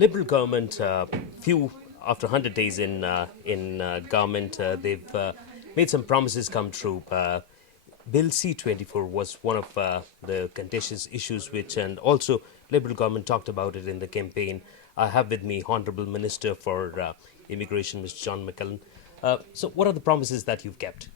Liberal government, after 100 days in government, they've made some promises come true. Bill C-24 was one of the contentious issues which, and also Liberal government talked about it in the campaign. I have with me Honourable Minister for Immigration, Mr. John McCallum. So what are the promises that you've kept?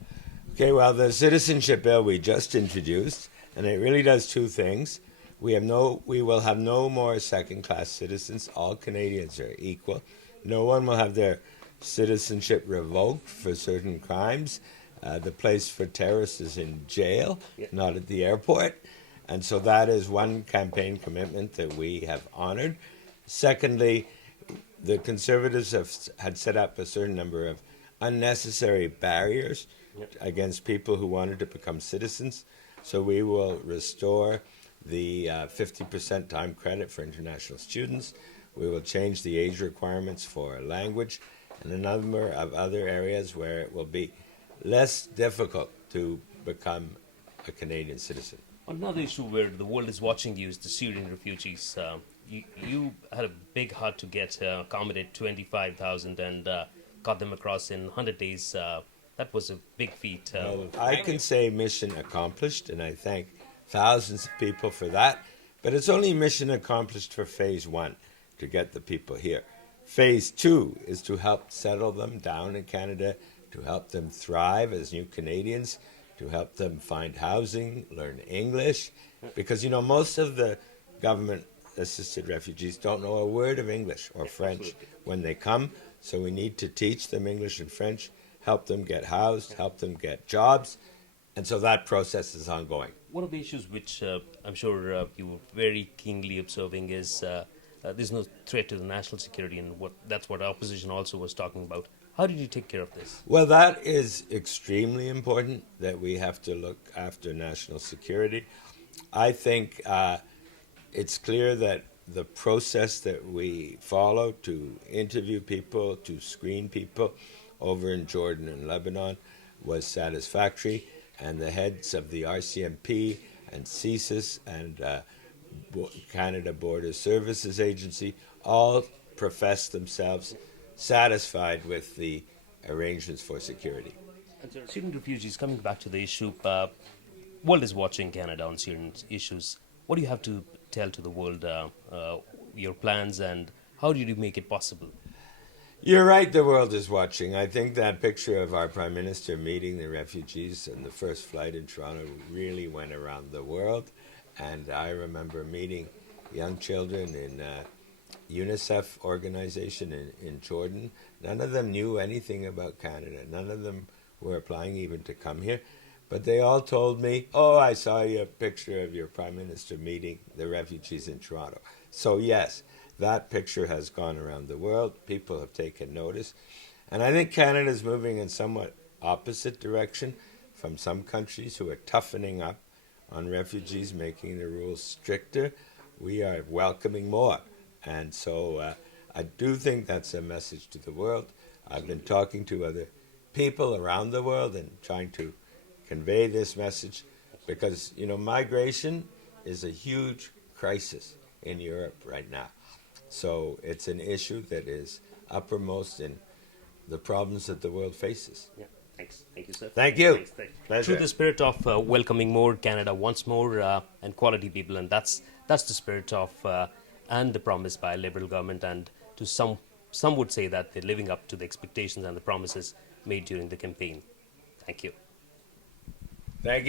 Okay, well, the citizenship bill we just introduced, and it really does two things. We will have no more second-class citizens. All Canadians are equal. No one will have their citizenship revoked for certain crimes. The place for terrorists is in jail, not at the airport. And so that is one campaign commitment that we have honored. Secondly, the Conservatives had set up a certain number of unnecessary barriers against people who wanted to become citizens. So we will restore the 50% time credit for international students. We will change the age requirements for language and a number of other areas where it will be less difficult to become a Canadian citizen. Another issue where the world is watching you is the Syrian refugees. You had a big heart to accommodate 25,000 and got them across in 100 days. That was a big feat. Well, I can say mission accomplished, and I thank thousands of people for that. But it's only mission accomplished for phase one, to get the people here. Phase two is to help settle them down in Canada, to help them thrive as new Canadians, to help them find housing, learn English. Because, most of the government-assisted refugees don't know a word of English or French when they come. So we need to teach them English and French, help them get housed, help them get jobs. And so that process is ongoing. One of the issues which I'm sure you were very keenly observing is there's no threat to the national security, and that's what opposition also was talking about. How did you take care of this? Well, that is extremely important, that we have to look after national security. I think it's clear that the process that we follow to interview people, to screen people over in Jordan and Lebanon was satisfactory, and the heads of the RCMP and CSIS and Canada Border Services Agency all professed themselves satisfied with the arrangements for security. Syrian refugees, coming back to the issue, world is watching Canada on Syrian issues. What do you have to tell to the world, your plans, and how did you make it possible? You're right, the world is watching. I think that picture of our Prime Minister meeting the refugees in the first flight in Toronto really went around the world. And I remember meeting young children in UNICEF organization in Jordan. None of them knew anything about Canada. None of them were applying even to come here. But they all told me, oh, I saw a picture of your Prime Minister meeting the refugees in Toronto. So yes, that picture has gone around the world. People have taken notice. And I think Canada is moving in somewhat opposite direction from some countries who are toughening up on refugees, making the rules stricter. We are welcoming more. And so I do think that's a message to the world. I've been talking to other people around the world and trying to convey this message because, migration is a huge crisis in Europe right now. So it's an issue that is uppermost in the problems that the world faces. Yeah, thanks. Thank you, sir. Thank you. Thanks. Pleasure. Through the spirit of welcoming more Canada once more and quality people, and that's the spirit of and the promise by Liberal government, and to some would say that they're living up to the expectations and the promises made during the campaign. Thank you. Thank you.